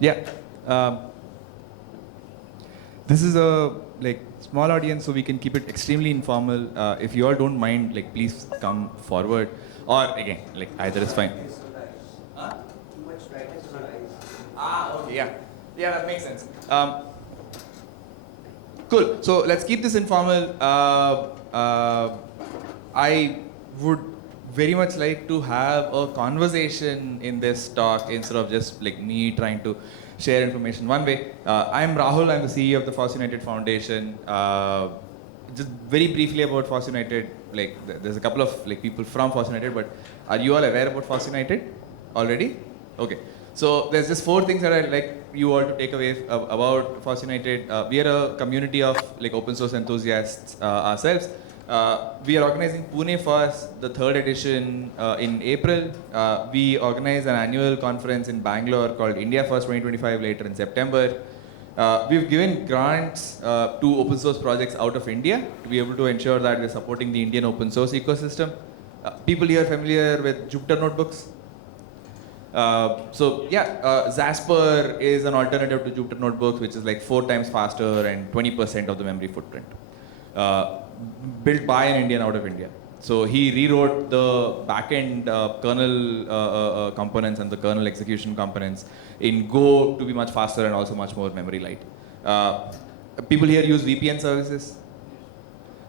Yeah. This is a small audience, so we can keep it extremely informal. If you all don't mind, please come forward. Or again, either is fine. Huh? Too much brightness in our eyes. Okay, yeah. Yeah, that makes sense. Cool. So let's keep this informal. I would very much like to have a conversation in this talk instead of just me trying to share information one way. I'm Rahul. I'm the CEO of the FOSS Foundation. Just very briefly about FOSS United. There's a couple of people from FOSS United, but are you all aware about FOSS United already? Okay. So there's just 4 things that I'd like you all to take away about FOSS United. We are a community of open source enthusiasts ourselves. We are organizing Pune FOSS, the 3rd edition in April. We organize an annual conference in Bangalore called India FOSS 2025 later in September. We've given grants to open source projects out of India to be able to ensure that we're supporting the Indian open source ecosystem. People here familiar with Jupyter notebooks? Zasper is an alternative to Jupyter notebooks, which is 4 times faster and 20% of the memory footprint. Built by an Indian out of India. So he rewrote the backend kernel components and the kernel execution components in Go to be much faster and also much more memory light. People here use VPN services.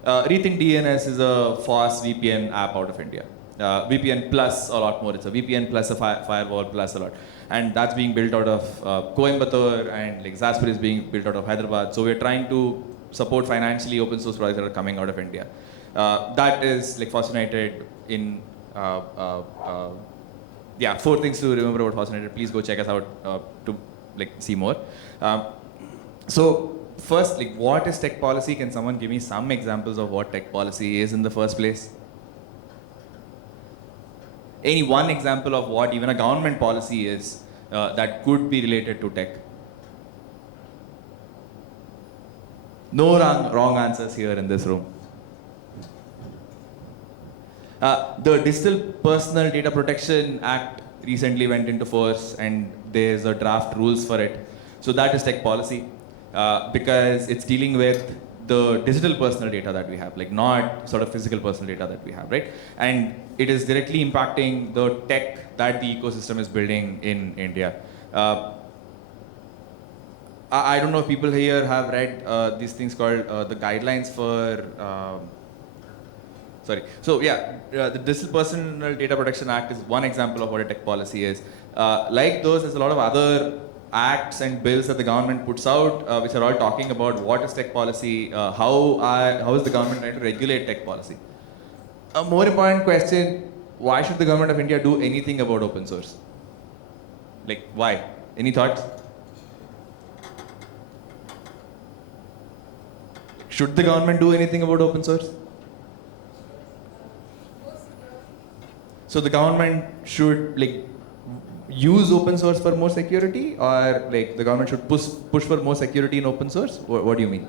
Rethink DNS is a FOSS VPN app out of India. VPN plus a lot more. It's a VPN plus a firewall plus a lot. And that's being built out of Coimbatore, and Zasper is being built out of Hyderabad. So we're trying to support financially open source projects that are coming out of India. That is FOSS United in 4 things to remember about FOSS United. Please go check us out to see more. So first, what is tech policy? Can someone give me some examples of what tech policy is in the first place? Any one example of what even a government policy is that could be related to tech? No wrong answers here in this room. The Digital Personal Data Protection Act recently went into force, and there's a draft rules for it. So that is tech policy because it's dealing with the digital personal data that we have, not sort of physical personal data that we have, right? And it is directly impacting the tech that the ecosystem is building in India. I don't know if people here have read these things called the guidelines for, the Digital Personal Data Protection Act is one example of what a tech policy is. Like those, there's a lot of other acts and bills that the government puts out, which are all talking about what is tech policy, how is the government trying to regulate tech policy. A more important question, why should the government of India do anything about open source? Why? Any thoughts? Should the government do anything about open source? So the government should use open source for more security, or the government should push for more security in open source? What do you mean?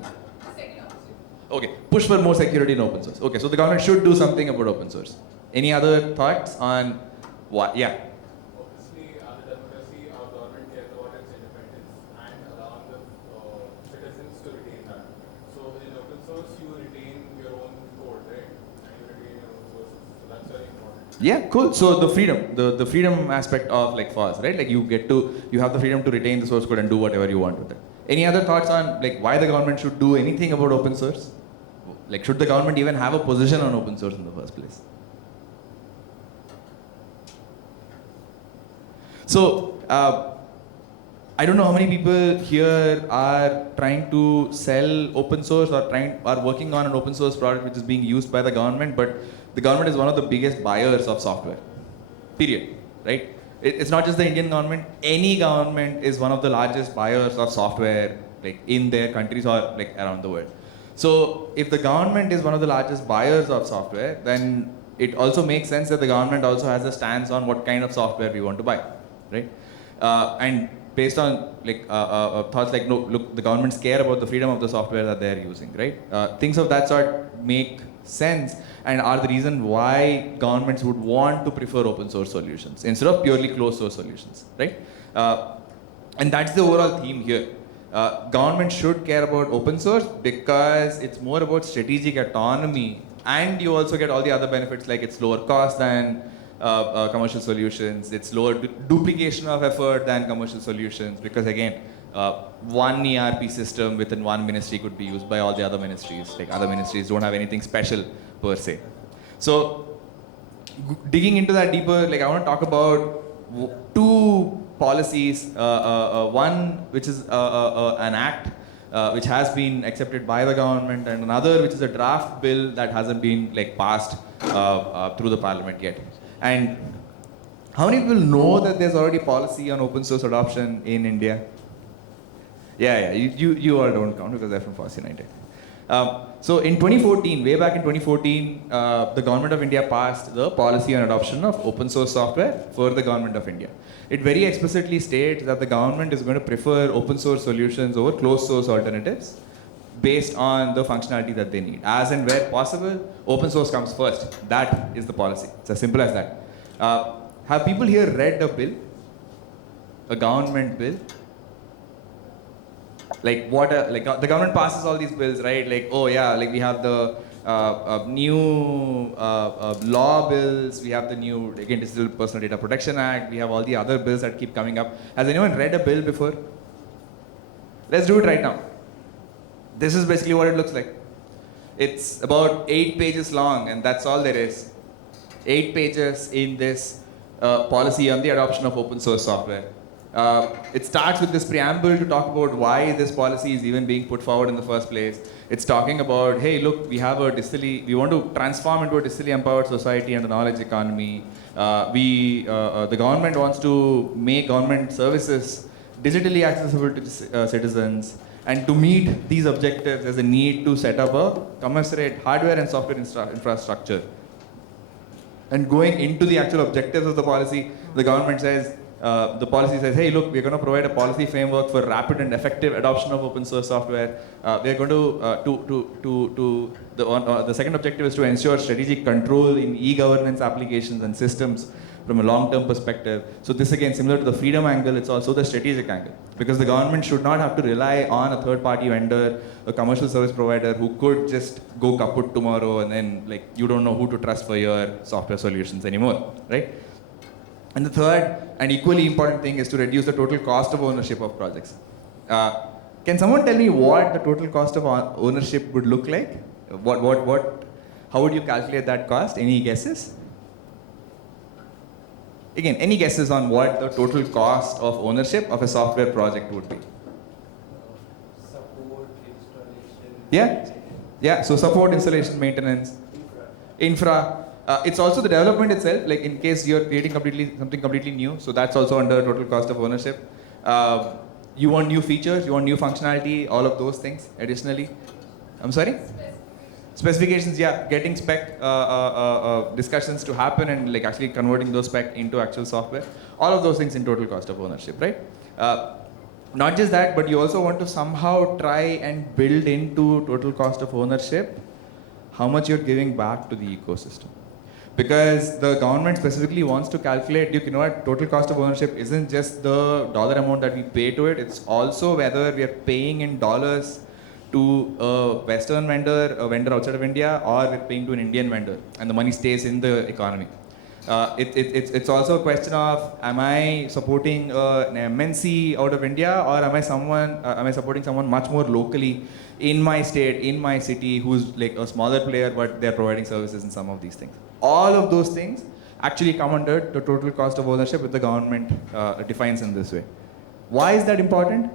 Okay, push for more security in open source. Okay, so the government should do something about open source. Any other thoughts on what? Yeah. Obviously, the democracy, our government cares about its independence and allowing the citizens to retain that. So in open source, you retain your own code, right? And you retain your own sources. So that's very important. Yeah, cool. So the freedom, the freedom aspect of FOSS, right? You have the freedom to retain the source code and do whatever you want with it. Any other thoughts on why the government should do anything about open source? Should the government even have a position on open source in the first place? So, I don't know how many people here are trying to sell open source or are working on an open source product which is being used by the government, but the government is one of the biggest buyers of software, period, right? It's not just the Indian government, any government is one of the largest buyers of software in their countries or around the world. So if the government is one of the largest buyers of software, then it also makes sense that the government also has a stance on what kind of software we want to buy, right? And based on thoughts no, look, the governments care about the freedom of the software that they're using, right? Things of that sort make sense and are the reason why governments would want to prefer open source solutions instead of purely closed source solutions, right? And that's the overall theme here. Government should care about open source because it's more about strategic autonomy, and you also get all the other benefits like it's lower cost than commercial solutions, it's lower duplication of effort than commercial solutions, because again, one ERP system within one ministry could be used by all the other ministries. Like other ministries don't have anything special per se. So digging into that deeper, like I want to talk about two policies, one which is an act which has been accepted by the government, and another which is a draft bill that hasn't been like passed through the parliament yet. And how many people know that there's already policy on open source adoption in India? Yeah, you all don't count because they're from FOSS United. So in 2014, way back in 2014, the government of India passed the policy on adoption of open source software for the government of India. It very explicitly states that the government is going to prefer open source solutions over closed source alternatives based on the functionality that they need. As and where possible, open source comes first. That is the policy. It's as simple as that. Have people here read a bill? A government bill? Like what? The government passes all these bills, right? Like, oh yeah, like we have the new law bills, we have the new, again, Digital Personal Data Protection Act, we have all the other bills that keep coming up. Has anyone read a bill before? Let's do it right now. This is basically what it looks like. It's about 8 pages long, and that's all there is. 8 pages in this policy on the adoption of open source software. It starts with this preamble to talk about why this policy is even being put forward in the first place. It's talking about, hey, look, we have a digitally, we want to transform into a digitally empowered society and a knowledge economy. The government wants to make government services digitally accessible to citizens. And to meet these objectives, there's a need to set up a commensurate hardware and software infrastructure. And going into the actual objectives of the policy, the government says, the policy says, hey, look, we're going to provide a policy framework for rapid and effective adoption of open source software. We're going the second objective is to ensure strategic control in e-governance applications and systems from a long-term perspective. So this again, similar to the freedom angle, it's also the strategic angle. Because the government should not have to rely on a third-party vendor, a commercial service provider who could just go kaput tomorrow and then like you don't know who to trust for your software solutions anymore, right? And the third and equally important thing is to reduce the total cost of ownership of projects. Can someone tell me what the total cost of ownership would look like? How would you calculate that cost? Any guesses? Again, any guesses on what the total cost of ownership of a software project would be? Support, installation. Yeah. So support, installation, maintenance, infra. It's also the development itself. Like in case you're creating something completely new, so that's also under total cost of ownership. You want new features, you want new functionality, all of those things. Additionally, I'm sorry. Specifications, yeah, getting spec discussions to happen and like actually converting those spec into actual software. All of those things in total cost of ownership, right? Not just that, but you also want to somehow try and build into total cost of ownership how much you're giving back to the ecosystem. Because the government specifically wants to calculate, you know what, total cost of ownership isn't just the dollar amount that we pay to it, it's also whether we are paying in dollars to a Western vendor, a vendor outside of India, or we're paying to an Indian vendor, and the money stays in the economy. It's also a question of, am I supporting an MNC out of India, or am I supporting someone much more locally in my state, in my city, who's like a smaller player, but they're providing services in some of these things. All of those things actually come under the total cost of ownership, which the government defines in this way. Why is that important?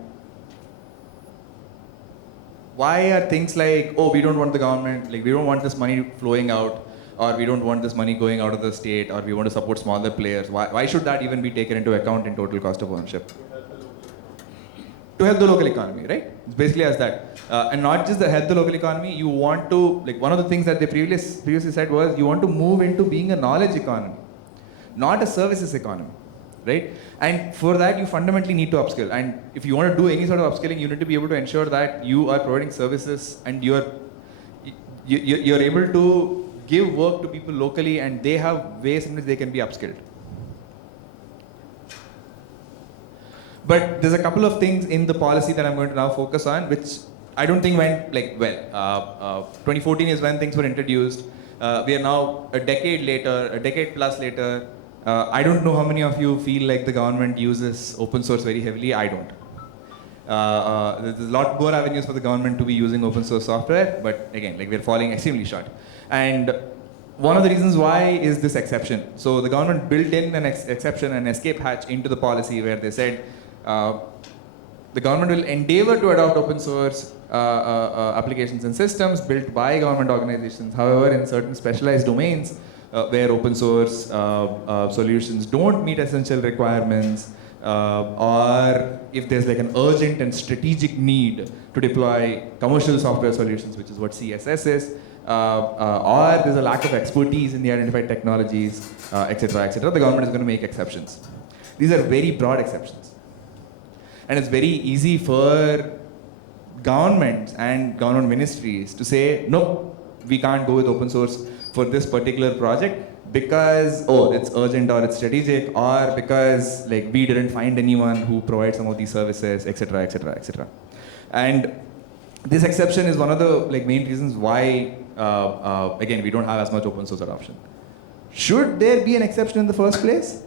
Why are things like, oh, we don't want the government, like we don't want this money flowing out, or we don't want this money going out of the state, or we want to support smaller players. Why should that even be taken into account in total cost of ownership? To help the local economy, right? It's basically as that. And not just the help the local economy, you want to, like one of the things that they previously said was, you want to move into being a knowledge economy, not a services economy, right? And for that, you fundamentally need to upskill. And if you want to do any sort of upskilling, you need to be able to ensure that you are providing services and you're able to give work to people locally, and they have ways in which they can be upskilled. But there's a couple of things in the policy that I'm going to now focus on, which I don't think went well. 2014 is when things were introduced. We are now a decade plus later. I don't know how many of you feel like the government uses open source very heavily. I don't. There's a lot more avenues for the government to be using open source software, but again, like we're falling extremely short. And one of the reasons why is this exception. So the government built in an exception, an escape hatch into the policy where they said the government will endeavor to adopt open source applications and systems built by government organizations. However, in certain specialized domains where open source solutions don't meet essential requirements, or if there's like an urgent and strategic need to deploy commercial software solutions, which is what CSS is, or there's a lack of expertise in the identified technologies, etc., the government is going to make exceptions. These are very broad exceptions. And it's very easy for governments and government ministries to say, no, we can't go with open source for this particular project because, oh, it's urgent or it's strategic, or because like we didn't find anyone who provides some of these services, etc. And this exception is one of the like main reasons why, again, we don't have as much open source adoption. Should there be an exception in the first place?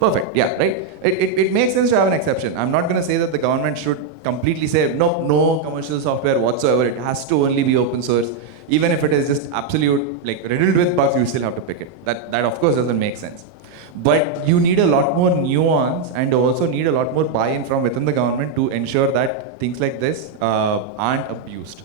Perfect, yeah, right? It makes sense to have an exception. I'm not going to say that the government should completely say, no commercial software whatsoever. It has to only be open source. Even if it is just absolute, like riddled with bugs, you still have to pick it. That of course doesn't make sense. But you need a lot more nuance and also need a lot more buy-in from within the government to ensure that things like this aren't abused.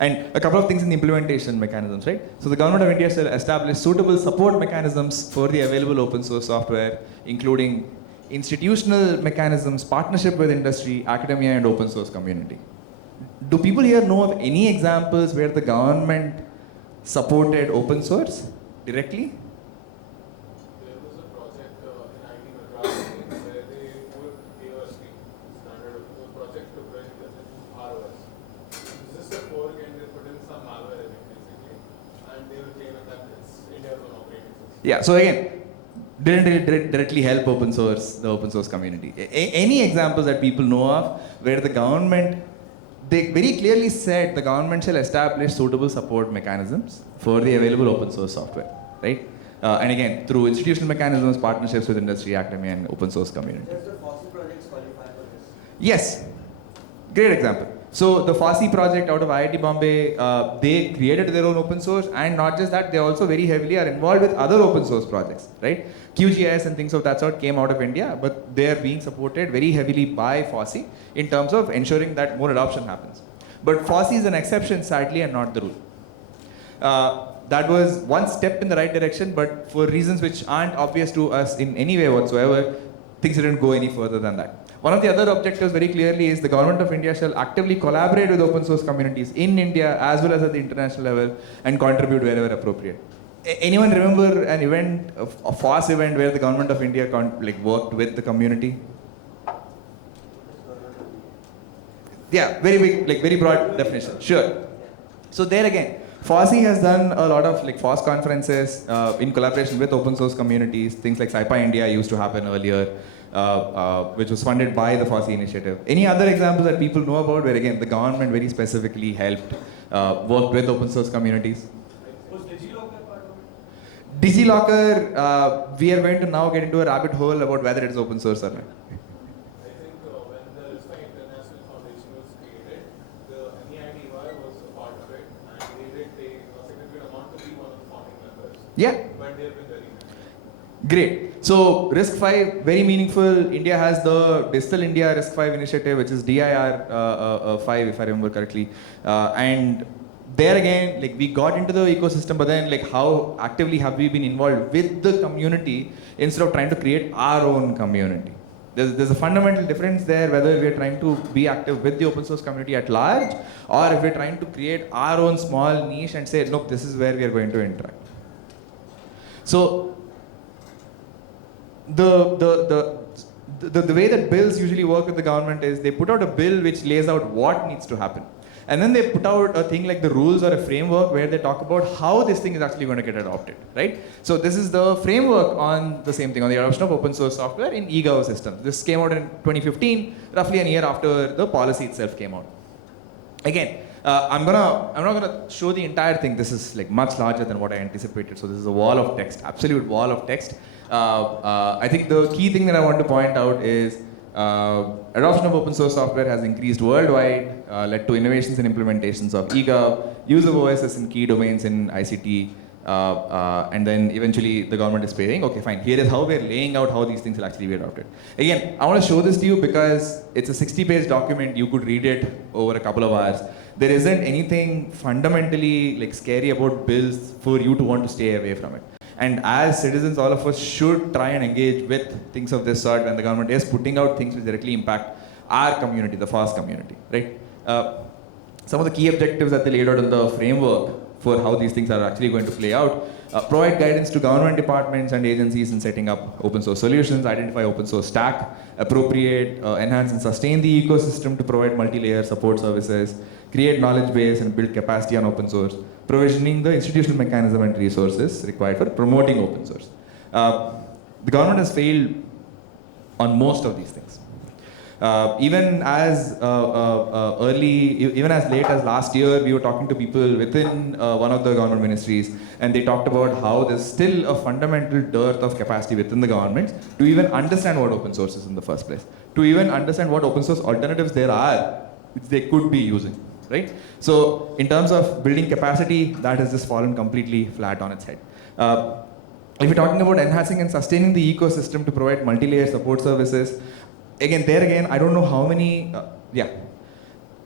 And a couple of things in the implementation mechanisms, right? So the government of India shall establish suitable support mechanisms for the available open source software, including institutional mechanisms, partnership with industry, academia, and open source community. Do people here know of any examples where the government supported open source directly? There was a project in IT Madras where they gave a standard open source project to build ROS. This is a fork and they put in some malware in it basically, and they will claim that it's India's own operating system. Yeah, so again, didn't directly help the open source community. Any examples that people know of where the government, they very clearly said the government shall establish suitable support mechanisms for the available open source software, right? And again, through institutional mechanisms, partnerships with industry, academia, and open source community. Does the FOSS projects qualify for this? Yes, great example. So the FOSS project out of IIT Bombay, they created their own open source, and not just that, they also very heavily are involved with other open source projects, right? QGIS and things of that sort came out of India, but they are being supported very heavily by FOSS in terms of ensuring that more adoption happens. But FOSS is an exception, sadly, and not the rule. That was one step in the right direction, but for reasons which aren't obvious to us in any way whatsoever, things didn't go any further than that. One of the other objectives very clearly is the government of India shall actively collaborate with open source communities in India as well as at the international level and contribute wherever appropriate. Anyone remember an event, a FOSS event where the government of India worked with the community? Yeah, very big, very broad definition. Sure. So there again, FOSS has done a lot of FOSS conferences in collaboration with open source communities. Things like SciPy India used to happen earlier, which was funded by the FOSS initiative. Any other examples that people know about where again the government very specifically helped work with open source communities? Was DigiLocker part of it? DigiLocker, we are going to now get into a rabbit hole about whether it is open source or not. I think when the RISC-V International Foundation was created, the NEITY was a part of it, and they did take a significant amount to be one of the founding members. Yeah. But they have been very many. Great. So RISC-V, very meaningful. India has the Digital India RISC-V initiative, which is DIR 5, if I remember correctly. And there again, we got into the ecosystem, but then how actively have we been involved with the community instead of trying to create our own community? There's a fundamental difference there whether we're trying to be active with the open source community at large, or if we're trying to create our own small niche and say, look, this is where we are going to interact. So the way that bills usually work with the government is they put out a bill which lays out what needs to happen. And then they put out a thing like the rules or a framework where they talk about how this thing is actually going to get adopted, right? So this is the framework on the same thing, on the adoption of open source software in e-gov systems. This came out in 2015, roughly a year after the policy itself came out. Again, I'm not gonna show the entire thing. This is like much larger than what I anticipated. So this is a wall of text, absolute wall of text. I think the key thing that I want to point out is adoption of open source software has increased worldwide, led to innovations and implementations of eGov, use of OSS in key domains in ICT, and then eventually the government is saying, okay, fine, here is how we're laying out how these things will actually be adopted. Again, I want to show this to you because it's a 60-page document. You could read it over a couple of hours. There isn't anything fundamentally like scary about bills for you to want to stay away from it. And as citizens, all of us should try and engage with things of this sort when the government is putting out things which directly impact our community, the FOSS community, right? Some of the key objectives that they laid out in the framework for how these things are actually going to play out: provide guidance to government departments and agencies in setting up open source solutions, identify open source stack, appropriate, enhance and sustain the ecosystem to provide multi-layer support services, create knowledge base and build capacity on open source, provisioning the institutional mechanism and resources required for promoting open source. The government has failed on most of these things. Even as even as late as last year, we were talking to people within one of the government ministries, and they talked about how there's still a fundamental dearth of capacity within the government to even understand what open source is in the first place, to even understand what open source alternatives there are which they could be using, right? So in terms of building capacity, that has just fallen completely flat on its head. If you're talking about enhancing and sustaining the ecosystem to provide multi-layer support services, again, I don't know how many,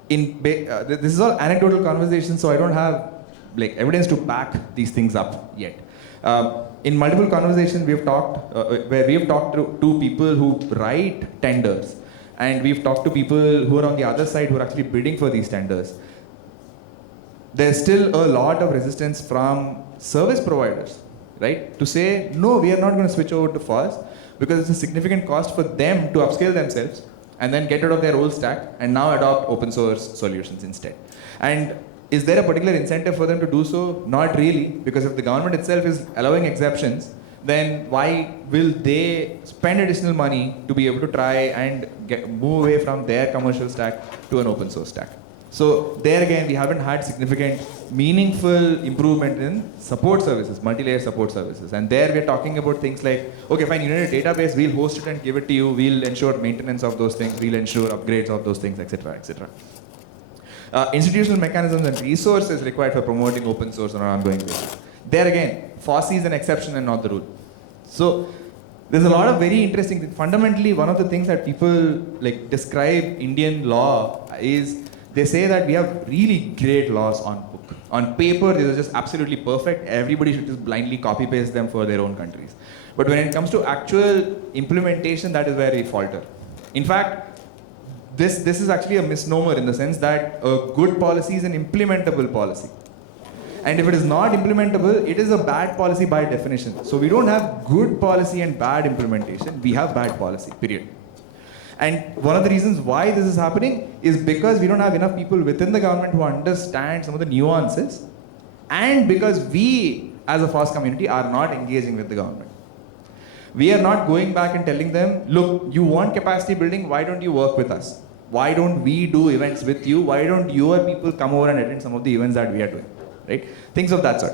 this is all anecdotal conversations, so I don't have like evidence to back these things up yet. In multiple conversations, we've talked, where we've talked to people who write tenders, and we've talked to people who are on the other side who are actually bidding for these tenders. There's still a lot of resistance from service providers, right? To say, no, we are not going to switch over to FOSS because it's a significant cost for them to upscale themselves and then get rid of their old stack and now adopt open source solutions instead. And is there a particular incentive for them to do so? Not really, because if the government itself is allowing exceptions, then why will they spend additional money to be able to try and move away from their commercial stack to an open source stack? So there again, we haven't had significant, meaningful improvement in support services, multi-layer support services. And there we're talking about things like, okay, fine, you need a database, we'll host it and give it to you, we'll ensure maintenance of those things, we'll ensure upgrades of those things, etc., etc. Institutional mechanisms and resources required for promoting open source on an ongoing basis. There again, FOSS is an exception and not the rule. So there's a lot of very interesting things. Fundamentally, one of the things that people like describe Indian law is, they say that we have really great laws on book. On paper, these are just absolutely perfect. Everybody should just blindly copy paste them for their own countries. But when it comes to actual implementation, that is where we falter. In fact, this is actually a misnomer in the sense that a good policy is an implementable policy. And if it is not implementable, it is a bad policy by definition. So we don't have good policy and bad implementation. We have bad policy, period. And one of the reasons why this is happening is because we don't have enough people within the government who understand some of the nuances, and because we, as a FOSS community, are not engaging with the government. We are not going back and telling them, look, you want capacity building, why don't you work with us? Why don't we do events with you? Why don't your people come over and attend some of the events that we are doing, right? Things of that sort.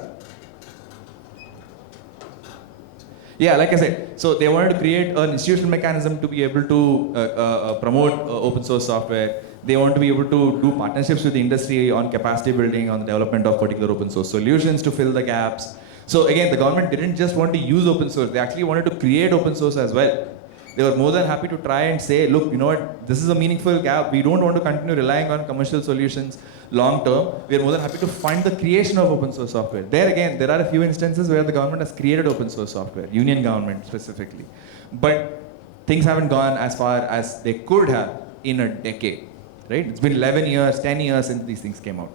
Yeah, like I said, so they wanted to create an institutional mechanism to be able to promote open source software. They want to be able to do partnerships with the industry on capacity building, on the development of particular open source solutions to fill the gaps. So again, the government didn't just want to use open source, they actually wanted to create open source as well. They were more than happy to try and say, look, you know what, this is a meaningful gap. We don't want to continue relying on commercial solutions long term. We are more than happy to fund the creation of open source software. There again, there are a few instances where the government has created open source software, union government specifically. But things haven't gone as far as they could have in a decade, right? It's been 11 years, 10 years since these things came out.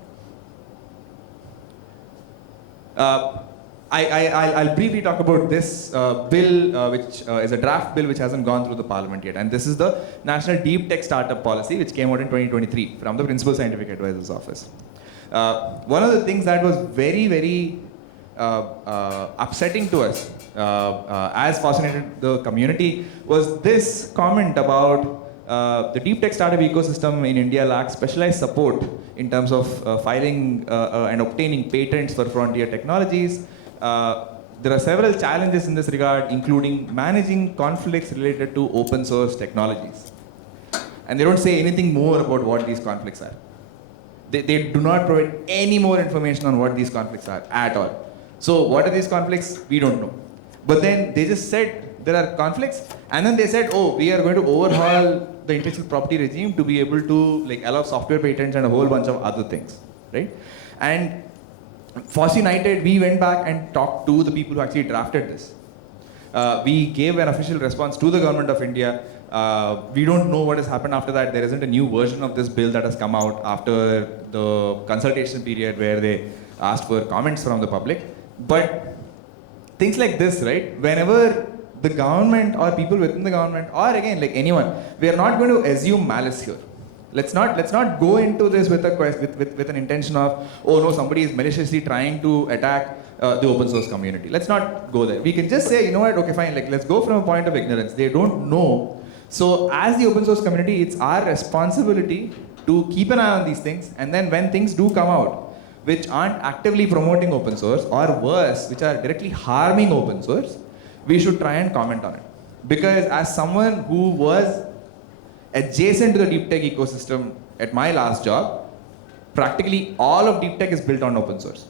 I'll briefly talk about this bill, which is a draft bill which hasn't gone through the parliament yet. And this is the National Deep Tech Startup Policy, which came out in 2023 from the Principal Scientific Advisor's Office. One of the things that was very, very upsetting to us, as fascinated the community, was this comment about the deep tech startup ecosystem in India lacks specialized support in terms of filing and obtaining patents for frontier technologies. There are several challenges in this regard, including managing conflicts related to open source technologies. And they don't say anything more about what these conflicts are. They do not provide any more information on what these conflicts are at all. So what are these conflicts? We don't know. But then they just said there are conflicts, and then they said, oh, we are going to overhaul the intellectual property regime to be able to allow software patents and a whole bunch of other things, right? And FOSS United, we went back and talked to the people who actually drafted this. We gave an official response to the government of India. We don't know what has happened after that. There isn't a new version of this bill that has come out after the consultation period where they asked for comments from the public. But things like this, right? Whenever the government or people within the government, or again, anyone, we are not going to assume malice here. Let's not go into this with an intention of, oh no, somebody is maliciously trying to attack the open source community. Let's not go there. We can just say, you know what, okay, fine, let's go from a point of ignorance. They don't know. So as the open source community, it's our responsibility to keep an eye on these things, and then when things do come out which aren't actively promoting open source, or worse, which are directly harming open source, we should try and comment on it. Because as someone who was adjacent to the deep tech ecosystem at my last job, practically all of deep tech is built on open source.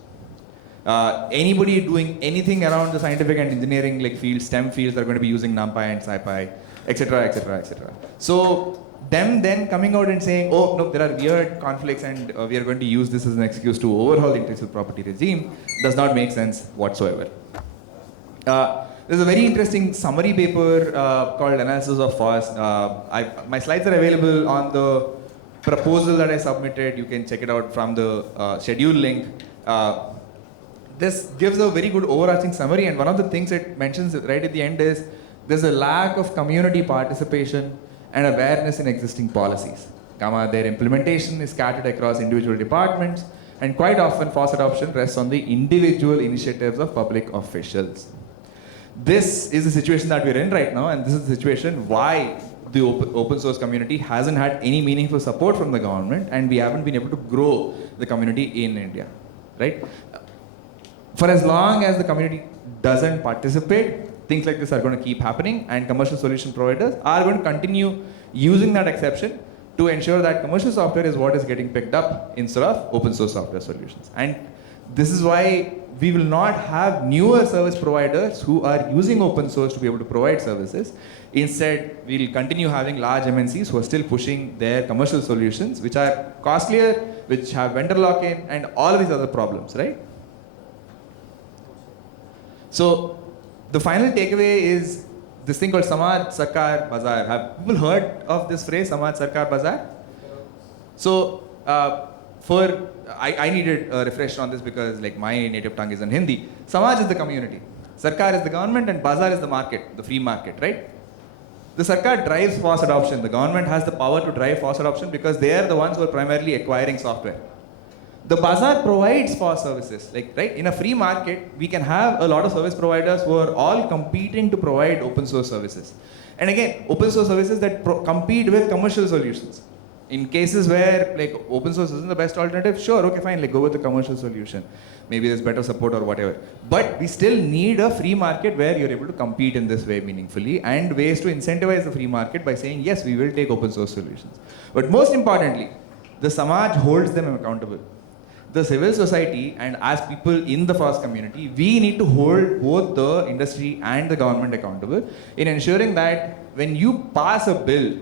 Anybody doing anything around the scientific and engineering fields, STEM fields, are going to be using NumPy and SciPy, etc., etc., etc. So them then coming out and saying, oh no, there are weird conflicts and we are going to use this as an excuse to overhaul the intellectual property regime, does not make sense whatsoever. There's a very interesting summary paper called Analysis of FOSS. My slides are available on the proposal that I submitted. You can check it out from the schedule link. This gives a very good overarching summary, and one of the things it mentions right at the end is there's a lack of community participation and awareness in existing policies. Their implementation is scattered across individual departments, and quite often FOSS adoption rests on the individual initiatives of public officials. This is the situation that we're in right now, and this is the situation why the open source community hasn't had any meaningful support from the government, and we haven't been able to grow the community in India, right? For as long as the community doesn't participate, things like this are going to keep happening, and commercial solution providers are going to continue using that exception to ensure that commercial software is what is getting picked up instead of open source software solutions. And this is why we will not have newer service providers who are using open source to be able to provide services. Instead, we will continue having large MNCs who are still pushing their commercial solutions, which are costlier, which have vendor lock-in, and all of these other problems, right? So the final takeaway is this thing called Samaj Sarkar Bazaar. Have people heard of this phrase, Samaj Sarkar Bazaar? So I needed a refresher on this because my native tongue is in Hindi. Samaj is the community, Sarkar is the government, and Bazaar is the market, the free market, right? The Sarkar drives FOSS adoption. The government has the power to drive FOSS adoption because they are the ones who are primarily acquiring software. The Bazaar provides FOSS services. Right? In a free market, we can have a lot of service providers who are all competing to provide open source services. And again, open source services that compete with commercial solutions. In cases where open source isn't the best alternative, sure, okay, fine, go with the commercial solution. Maybe there's better support or whatever. But we still need a free market where you're able to compete in this way meaningfully, and ways to incentivize the free market by saying, yes, we will take open source solutions. But most importantly, the Samaj holds them accountable. The civil society, and as people in the FOSS community, we need to hold both the industry and the government accountable in ensuring that when you pass a bill,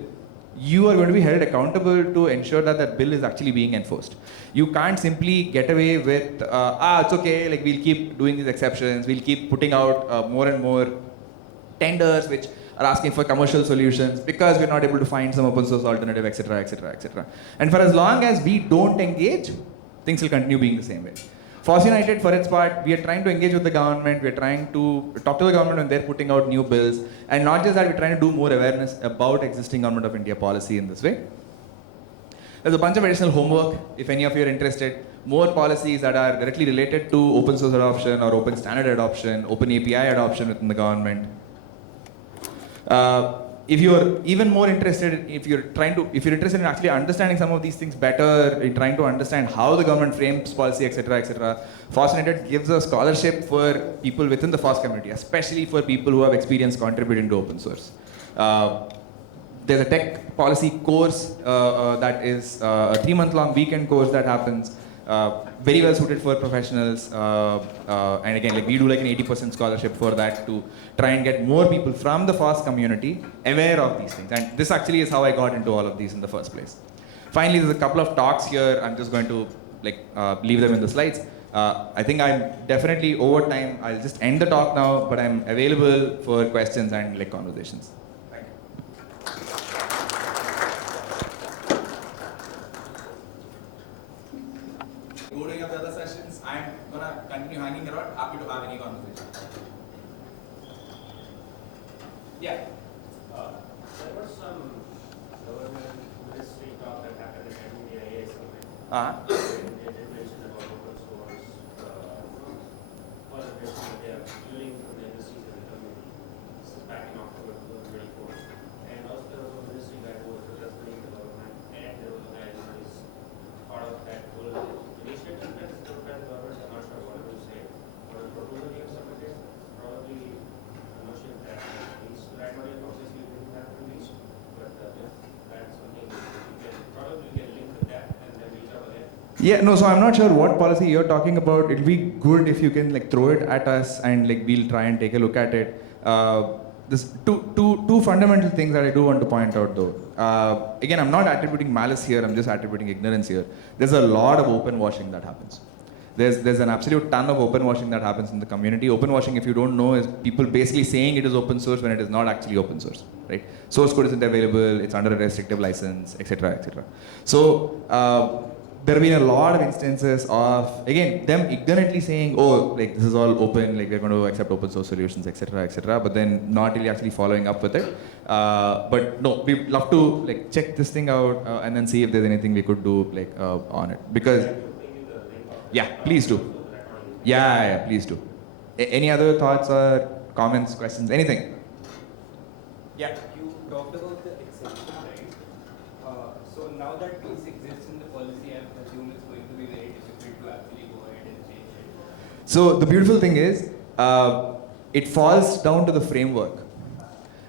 you are going to be held accountable to ensure that that bill is actually being enforced. You can't simply get away with, it's okay, we'll keep doing these exceptions, we'll keep putting out more and more tenders which are asking for commercial solutions because we're not able to find some open source alternative, etc., etc., etc. And for as long as we don't engage, things will continue being the same way. FOSS United, for its part, we are trying to engage with the government, we are trying to talk to the government when they're putting out new bills, and not just that, we're trying to do more awareness about existing Government of India policy in this way. There's a bunch of additional homework, if any of you are interested. More policies that are directly related to open source adoption or open standard adoption, open API adoption within the government. If you're even more interested, if you're interested in actually understanding some of these things better, in trying to understand how the government frames policy, etc., FOSS United gives a scholarship for people within the FOSS community, especially for people who have experience contributing to open source. There's a tech policy course that is a 3-month-long weekend course that happens. Very well suited for professionals, and again, like we do like an 80% scholarship for that to try and get more people from the FOSS community aware of these things. And this actually is how I got into all of these in the first place. Finally, there's a couple of talks here. I'm just going to leave them in the slides. I think I'm definitely over time. I'll just end the talk now, but I'm available for questions and conversations. Thank you. Go to the other sessions. I'm gonna continue hanging around. Happy to have any conversation. Yeah. There was some government ministry talk that happened at MBIA summit. They did mention about open source collaboration that they are building from the industries and the community. This is back in October 2024. And also there was a ministry that was representing the government, and there was a guy who was part of that whole initiative that is put by the government. I'm not sure what to say. But the proposal you have submitted, probably I'm not sure if that means right now your process you didn't have to reach, but if that's something you can probably get linked with that and then reach out again. Yeah, no, so I'm not sure what policy you're talking about. It'll be good if you can throw it at us and we'll try and take a look at it. There's two fundamental things that I do want to point out though. Again, I'm not attributing malice here, I'm just attributing ignorance here. There's a lot of open washing that happens. There's an absolute ton of open washing that happens in the community. Open washing, if you don't know, is people basically saying it is open source when it is not actually open source, right? Source code isn't available, it's under a restrictive license, etc., etc. So there have been a lot of instances of, again, them ignorantly saying, oh, this is all open, we're going to accept open source solutions, etc., but then not really actually following up with it. But no, we'd love to check this thing out and then see if there's anything we could do on it. Because, yeah, please do. Yeah, please do. Any other thoughts or comments, questions, anything? Yeah. You talked about the exception, right? So now that peace exists in the policy, I assume it's going to be very difficult to actually go ahead and change it. So the beautiful thing is, it falls down to the framework.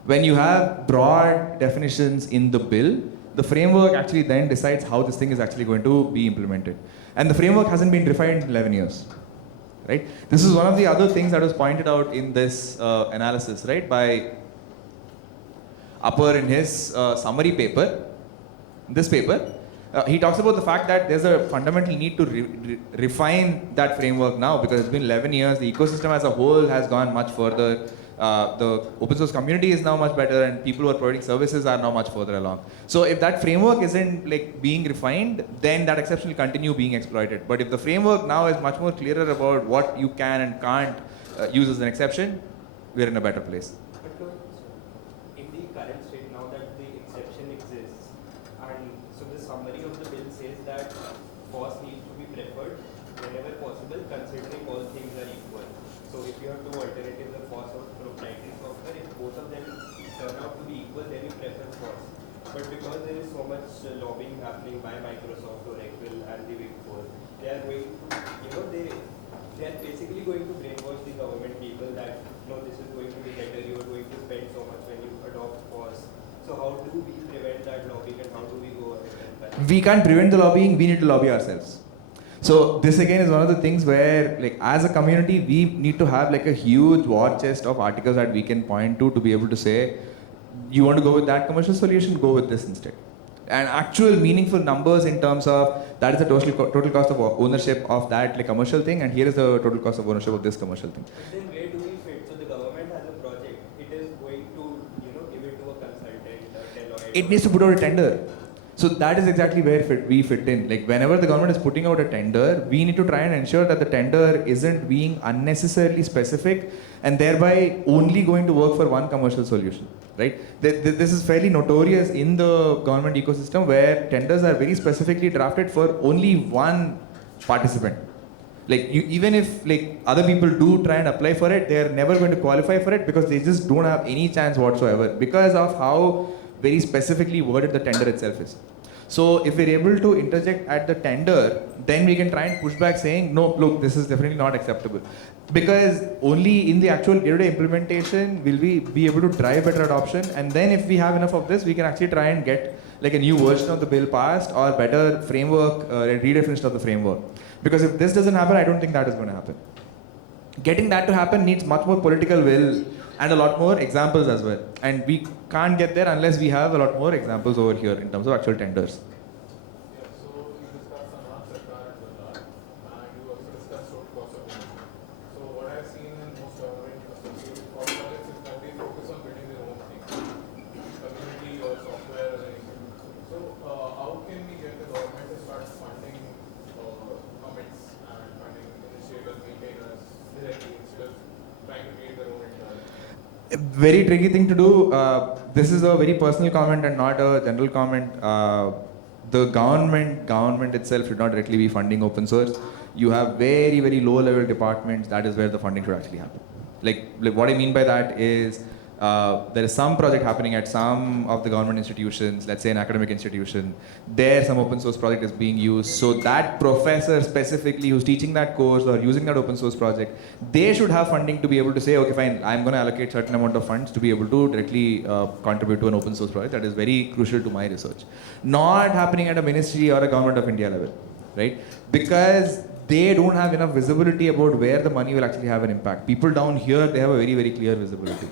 When you have broad definitions in the bill, the framework actually then decides how this thing is actually going to be implemented. And the framework hasn't been defined in 11 years. Right? This is one of the other things that was pointed out in this analysis, right, by Upper in his summary paper. This paper, he talks about the fact that there's a fundamental need to refine that framework now because it's been 11 years. The ecosystem as a whole has gone much further. The open source community is now much better and people who are providing services are now much further along. So if that framework isn't being refined, then that exception will continue being exploited. But if the framework now is much more clearer about what you can and can't use as an exception, we're in a better place. But in the current state, now that the exception exists, and so the summary of the bill says that FOSS needs to be preferred whenever possible, considering all things are equal. So if you have two alternatives, the FOSS or proprietary software, if both of them turn out to be equal, then you prefer FOSS. But because there is so much lobbying happening by Microsoft, Oracle, and the Big Four, they are going to, they are basically going to brainwash the government people that, no, this is going to be better, you are going to spend so much when you adopt FOSS. So how do we prevent that lobbying and how do we go ahead and We can't prevent the lobbying, we need to lobby ourselves. So this again is one of the things where as a community we need to have a huge war chest of articles that we can point to be able to say, you want to go with that commercial solution, go with this instead. And actual meaningful numbers in terms of that is the total cost of ownership of that commercial thing and here is the total cost of ownership of this commercial thing. But then where do we fit? So the government has a project, it is going to give it to a consultant, Deloitte. It needs to put out a tender. So that is exactly where we fit in. Like whenever the government is putting out a tender, we need to try and ensure that the tender isn't being unnecessarily specific and thereby only going to work for one commercial solution, right? This is fairly notorious in the government ecosystem where tenders are very specifically drafted for only one participant. Like even if like other people do try and apply for it, they are never going to qualify for it because they just don't have any chance whatsoever because of how very specifically worded the tender itself is. So if we're able to interject at the tender, then we can try and push back saying, no, look, this is definitely not acceptable. Because only in the actual day-to-day implementation will we be able to drive better adoption. And then if we have enough of this, we can actually try and get like a new version of the bill passed or better framework, redefinition of the framework. Because if this doesn't happen, I don't think that is going to happen. Getting that to happen needs much more political will and a lot more examples as well. And we can't get there unless we have a lot more examples over here in terms of actual tenders. Yeah, so you discussed Anand Sarkar and Ballard, and you also discussed total cost of ownership. So what I've seen in most government associated projects is that they focus on building their own thing, community or software or anything. So how can we get the government to start funding commits and funding initiatives, maintainers directly instead of trying to create their own entire? Very tricky thing to do. This is a very personal comment and not a general comment. The government itself should not directly be funding open source. You have very, very low level departments. That is where the funding should actually happen. Like what I mean by that is there is some project happening at some of the government institutions, let's say an academic institution. There some open source project is being used. So that professor specifically who's teaching that course or using that open source project, they should have funding to be able to say, okay, fine, I'm going to allocate certain amount of funds to be able to directly contribute to an open source project. That is very crucial to my research. Not happening at a ministry or a government of India level, right? Because they don't have enough visibility about where the money will actually have an impact. People down here, they have a very, very clear visibility.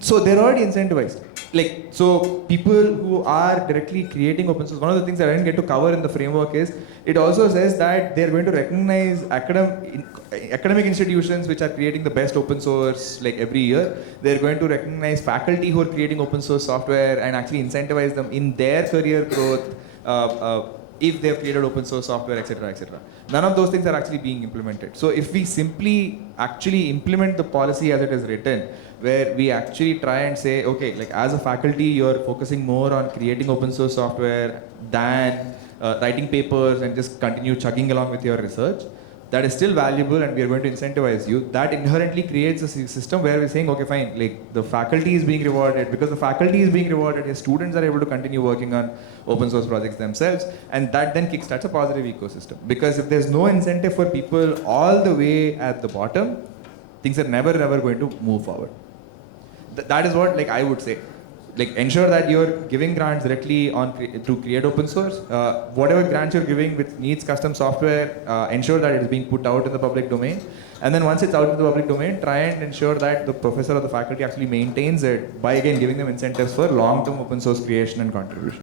So they're already incentivized. Like, so people who are directly creating open source, one of the things that I didn't get to cover in the framework is, it also says that they're going to recognize academic institutions which are creating the best open source like every year. They're going to recognize faculty who are creating open source software and actually incentivize them in their career growth if they've created open source software, etc., etc. None of those things are actually being implemented. So if we simply actually implement the policy as it is written, where we actually try and say, okay, like as a faculty, you're focusing more on creating open source software than writing papers and just continue chugging along with your research, that is still valuable and we are going to incentivize you. That inherently creates a system where we're saying, okay, fine, like the faculty is being rewarded. Because the faculty is being rewarded, his students are able to continue working on open source projects themselves, and that then kickstarts a positive ecosystem. Because if there's no incentive for people all the way at the bottom, things are never ever going to move forward. That is what like I would say. Like ensure that you're giving grants directly to create open source. Whatever grants you're giving which needs custom software, ensure that it is being put out in the public domain. And then once it's out in the public domain, try and ensure that the professor or the faculty actually maintains it by again giving them incentives for long-term open source creation and contribution.